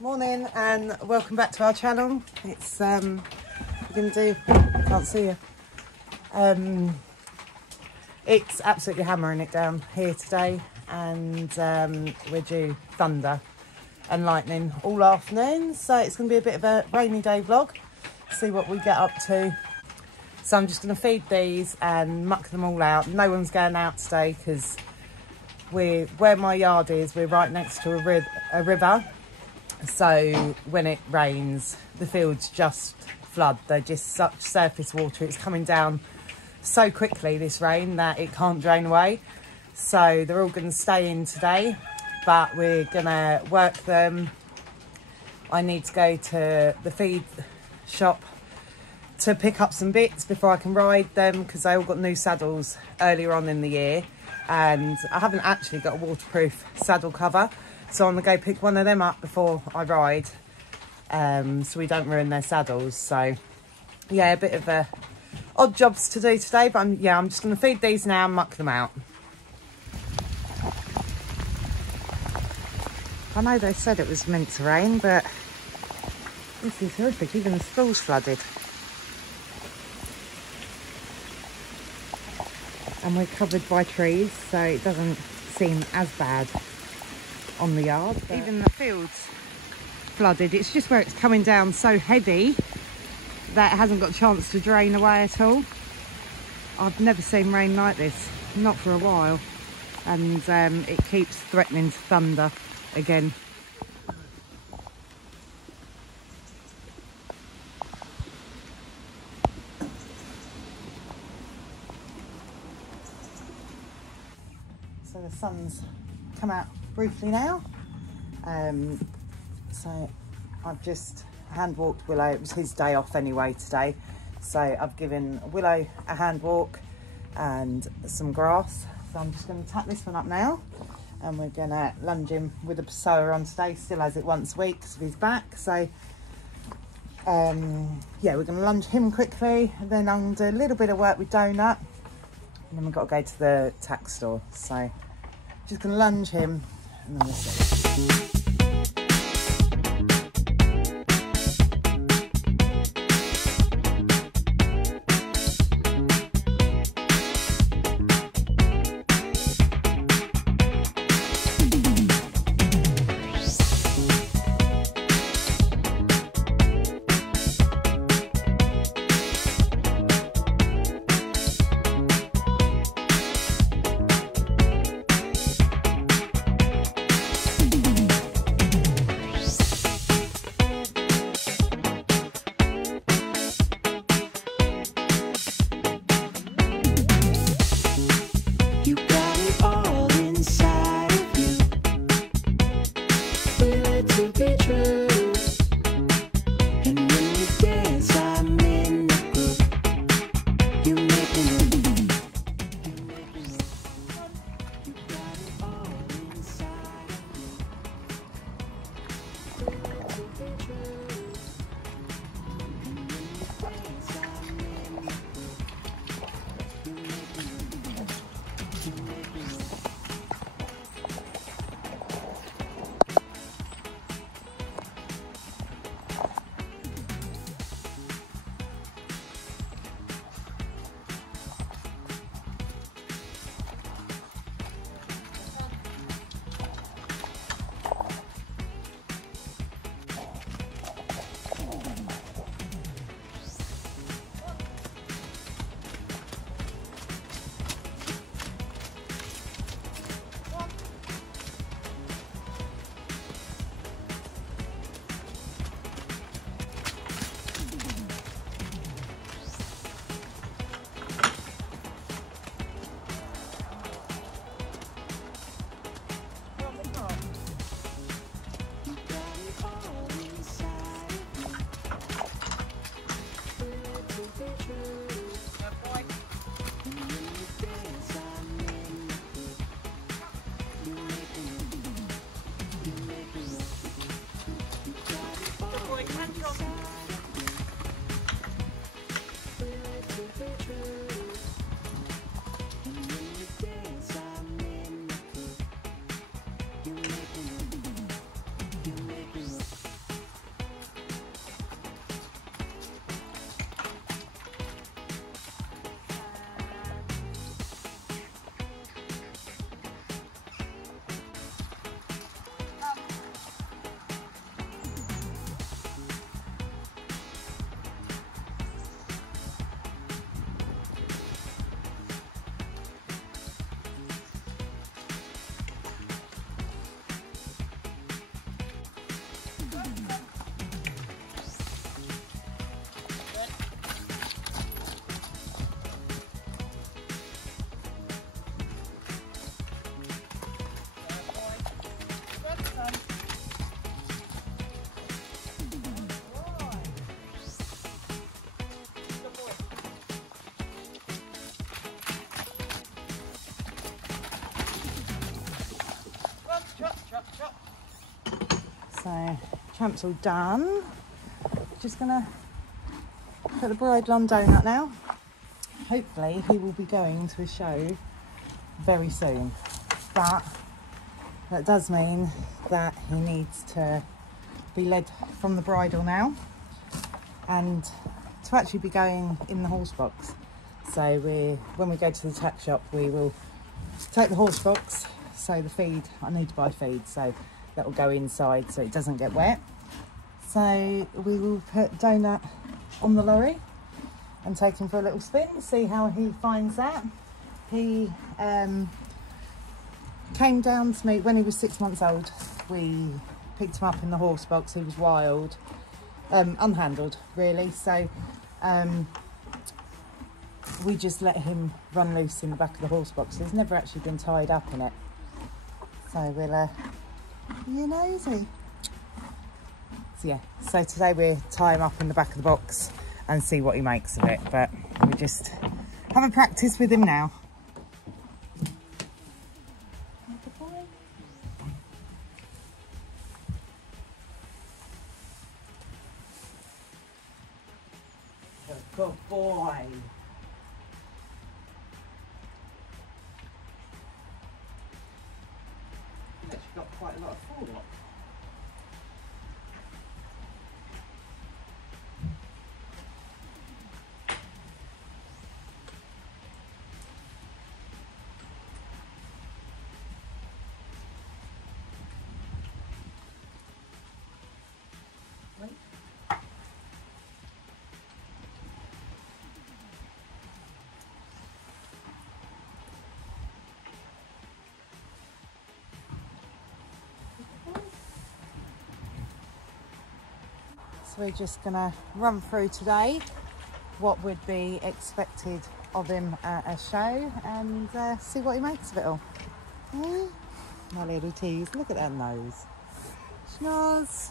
Morning and welcome back to our channel. It's we're gonna do, can't see you. It's absolutely hammering it down here today, and we're due thunder and lightning all afternoon, so it's gonna be a bit of a rainy day vlog. See what we get up to. So I'm just gonna feed these and muck them all out. No one's going out today because where my yard is, we're right next to a river. So when it rains, the fields just flood. They're just such surface water. It's coming down so quickly, this rain, that it can't drain away. So they're all going to stay in today, but we're going to work them. I need to go to the feed shop to pick up some bits before I can ride them, because they all got new saddles earlier on in the year, and I haven't actually got a waterproof saddle cover. So I'm going to go pick one of them up before I ride, so we don't ruin their saddles. So, yeah, a bit of odd jobs to do today, but I'm just going to feed these now and muck them out. I know they said it was meant to rain, but this is horrific. Even the school's flooded. And we're covered by trees, so it doesn't seem as bad on the yard. Even the fields flooded. It's just where it's coming down so heavy that it hasn't got a chance to drain away at all. I've never seen rain like this, not for a while, and it keeps threatening to thunder again. So the sun's come out briefly now, so I've just hand walked Willow. It was his day off anyway today, so I've given Willow a hand walk and some grass. So I'm just going to tap this one up now, and we're going to lunge him with a pursuer on today. Still has it once a week because of his back. So yeah, we're going to lunge him quickly, and then I'm going to do a little bit of work with Donut, and then we've got to go to the tack store. So just going to lunge him and then we'll see. So tramp's all done. Just gonna put the bridle on Donut now. Hopefully he will be going to a show very soon, but that does mean that he needs to be led from the bridle now and to actually be going in the horse box. So when we go to the tack shop, we will take the horse box. So the feed, I need to buy feed, so that will go inside so it doesn't get wet. So we will put Donut on the lorry and take him for a little spin, see how he finds that. He came down to me when he was 6 months old. We picked him up in the horse box. He was wild, unhandled really. So we just let him run loose in the back of the horse box. He's never actually been tied up in it. So we'll, you nosy. So yeah, so today we'll tie him up in the back of the box and see what he makes of it. But we just have a practice with him now. Good boy. Good boy. You've actually got quite a lot of forelock. So we're just gonna run through today what would be expected of him at a show and see what he makes of it all. My little tease, look at that nose. Schnoz.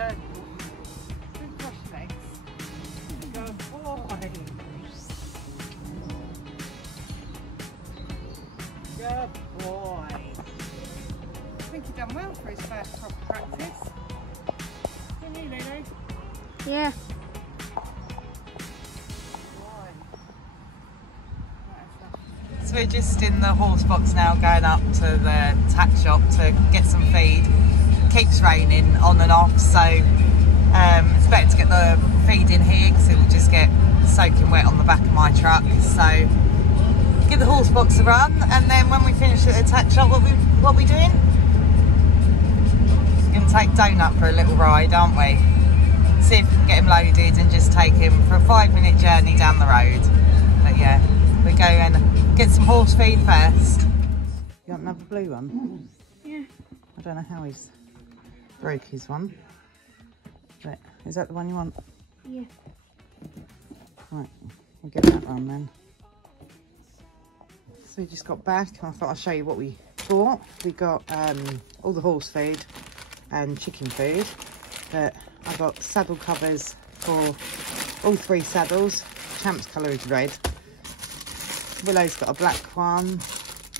Good. Good cross legs. Good boy. Good boy. I think he done well for his first proper practice. Didn't you, Lulu? Yeah. So we're just in the horse box now, going up to the tack shop to get some feed. It keeps raining on and off, so it's better to get the feed in here because it will just get soaking wet on the back of my truck. So give the horse box a run, and then when we finish at the tack shop, what we doing? We're going to take Donut for a little ride, aren't we? See if we can get him loaded and just take him for a 5-minute journey down the road. But yeah, we go and get some horse feed first. You want another blue one? Yeah. I don't know how he's broke his one. But is that the one you want? Yeah. Right, we'll get that one then. So we just got back and I thought I'd show you what we bought. We got all the horse food and chicken food. But I got saddle covers for all 3 saddles. Champ's colour is red. Willow's got a black one,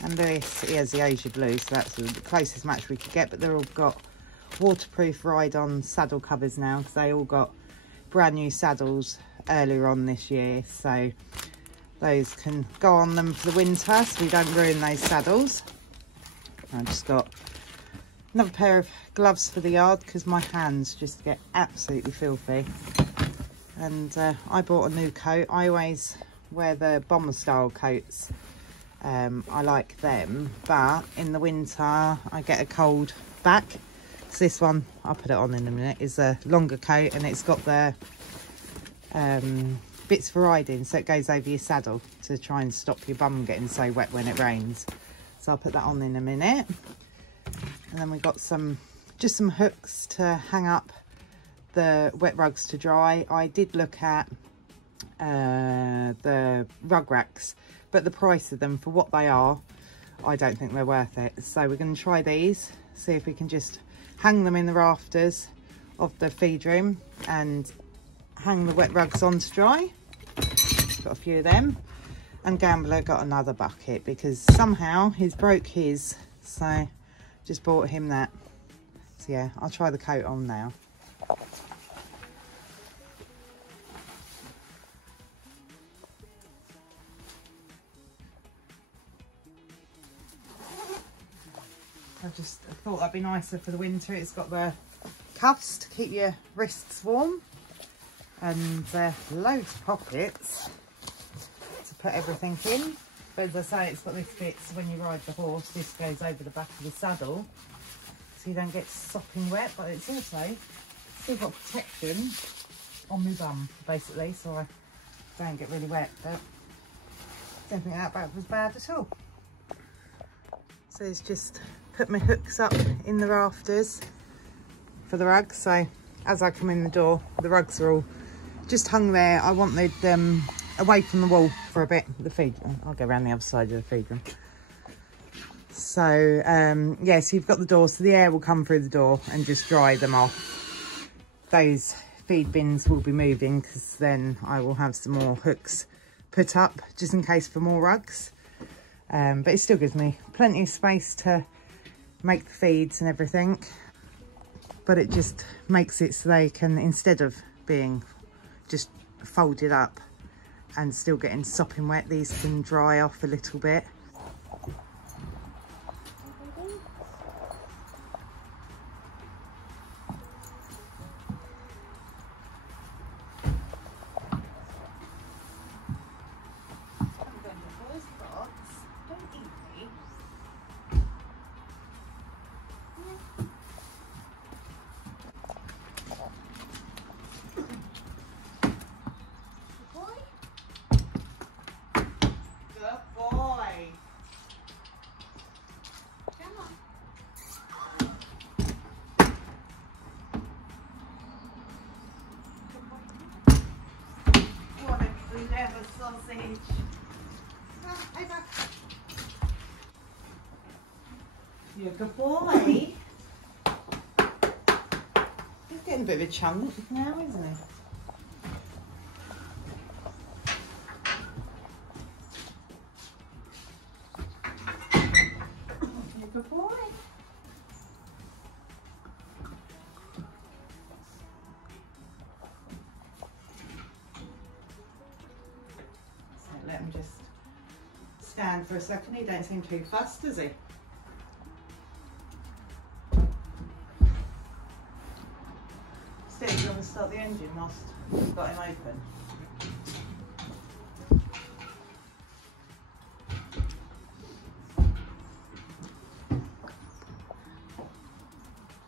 and this, he has the Asia blue, so that's the closest match we could get. But they're all got waterproof ride-on saddle covers now, because they all got brand new saddles earlier on this year, so those can go on them for the winter, so we don't ruin those saddles. I just got another pair of gloves for the yard, because my hands just get absolutely filthy. And I bought a new coat. I always wear the bomber style coats. I like them, but in the winter I get a cold back. So this one, I'll put it on in a minute, is a longer coat, and it's got the bits for riding, so it goes over your saddle to try and stop your bum getting so wet when it rains. So I'll put that on in a minute. And then we got just some hooks to hang up the wet rugs to dry. I did look at the rug racks, but the price of them for what they are, I don't think they're worth it. So we're going to try these, see if we can just hang them in the rafters of the feed room and hang the wet rugs on to dry. Got a few of them, and Gambler got another bucket because somehow he's broke his, so just bought him that. So yeah, I'll try the coat on now. I just thought that'd be nicer for the winter. It's got the cuffs to keep your wrists warm, and loads of pockets to put everything in. But as I say, it's got this bit, so when you ride the horse, this goes over the back of the saddle, so you don't get sopping wet. But it's also still got protection on my bum, basically, so I don't get really wet. But I don't think that was bad at all. So it's just put my hooks up in the rafters for the rugs, so as I come in the door, the rugs are all just hung there. I wanted them away from the wall for a bit. The feed room, I'll go around the other side of the feed room. So yeah, so you've got the door, so the air will come through the door and just dry them off. Those feed bins will be moving, because then I will have some more hooks put up just in case for more rugs. But it still gives me plenty of space to make the feeds and everything, but it just makes it so they can, instead of being just folded up and still getting sopping wet, these can dry off a little bit. Sausage. You're a good boy. He's getting getting a bit of a chunk now, isn't he? Good boy. So let him just stand for a second. He don't seem too fussed, does he? Steve, do you want to start the engine whilst we've got him open?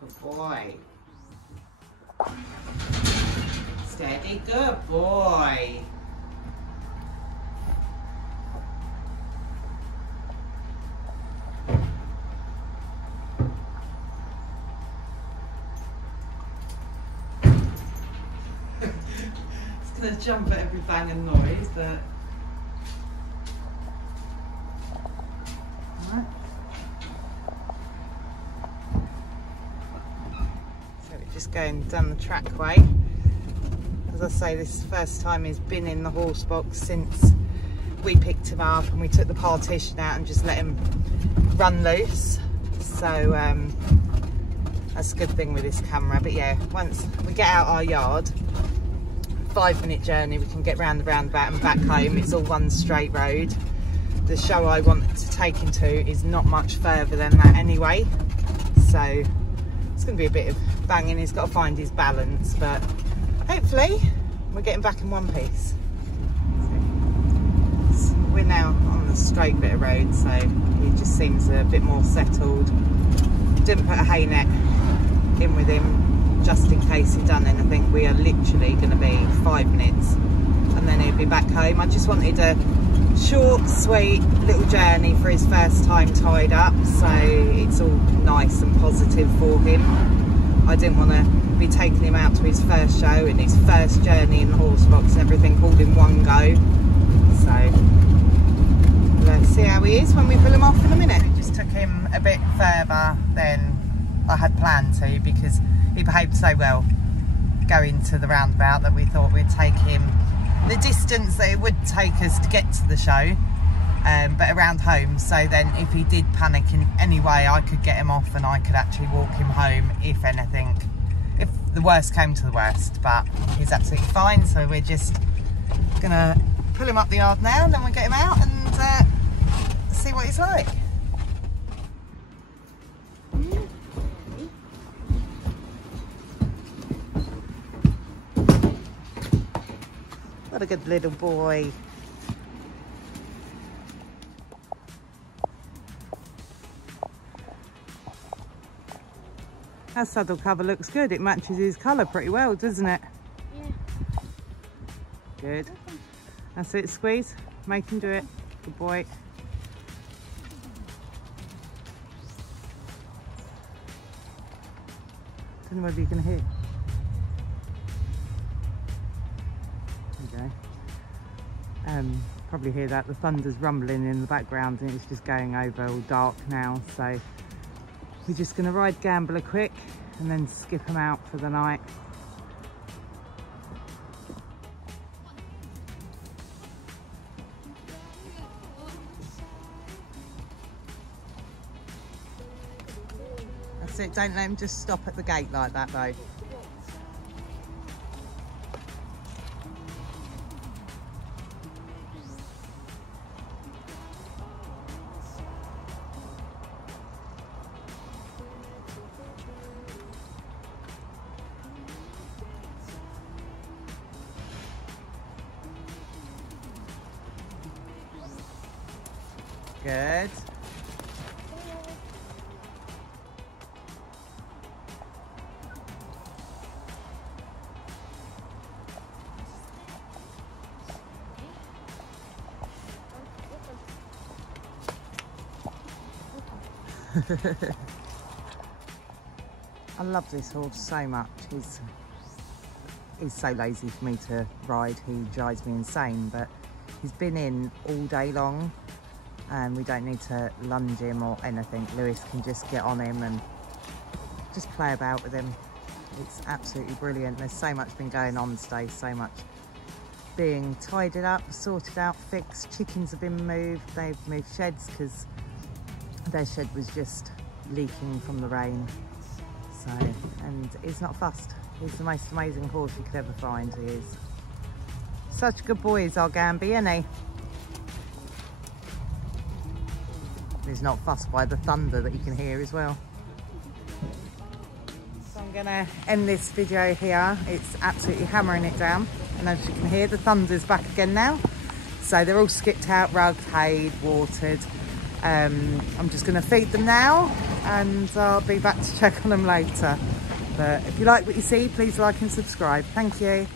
Good boy. Steady, good boy. It's going to jump at every bang and noise, but... Right. So we're just going down the trackway. As I say, this is the first time he's been in the horse box since we picked him up and we took the partition out and just let him run loose. So that's a good thing with this camera. But yeah, once we get out our yard, 5-minute journey, we can get round the roundabout and back home. It's all one straight road. The show I want to take him to is not much further than that anyway, so it's going to be a bit of banging. He's got to find his balance, but hopefully we're getting back in one piece. So we're now on the straight bit of road, so he just seems a bit more settled. Didn't put a hay net in with him just in case he'd done anything. We are literally going to be 5 minutes and then he'll be back home. I just wanted a short, sweet little journey for his first time tied up, so it's all nice and positive for him. I didn't want to be taking him out to his first show and his first journey in the horse box and everything all in one go. So let's see how he is when we pull him off in a minute. We just took him a bit further than I had planned to because he behaved so well going to the roundabout that we thought we'd take him the distance that it would take us to get to the show, but around home, so then if he did panic in any way I could get him off and I could actually walk him home if anything, if the worst came to the worst. But he's absolutely fine, so we're just gonna pull him up the yard now and then we'll get him out and see what he's like. What a good little boy. That saddle cover looks good. It matches his colour pretty well, doesn't it? Yeah. Good. That's it, squeeze. Make him do it. Good boy. Don't know whether you can hear. Probably hear that, the thunder's rumbling in the background and it's just going over all dark now, so we're just going to ride Gambler quick and then skip him out for the night. That's it, don't let him just stop at the gate like that though. Good. I love this horse so much. He's so lazy for me to ride. He drives me insane, but he's been in all day long and we don't need to lunge him or anything. Lewis can just get on him and just play about with him. It's absolutely brilliant. There's so much been going on today, so much being tidied up, sorted out, fixed. Chickens have been moved. They've moved sheds because their shed was just leaking from the rain. So, and he's not fussed. He's the most amazing horse you could ever find, he is. Such a good boy is our Gamby, isn't he? He's not fussed by the thunder that you can hear as well. So I'm gonna end this video here. It's absolutely hammering it down. And as you can hear, the thunder's back again now. So they're all skipped out, rugged, hayed, watered. I'm just gonna feed them now and I'll be back to check on them later. But if you like what you see, please like and subscribe. Thank you.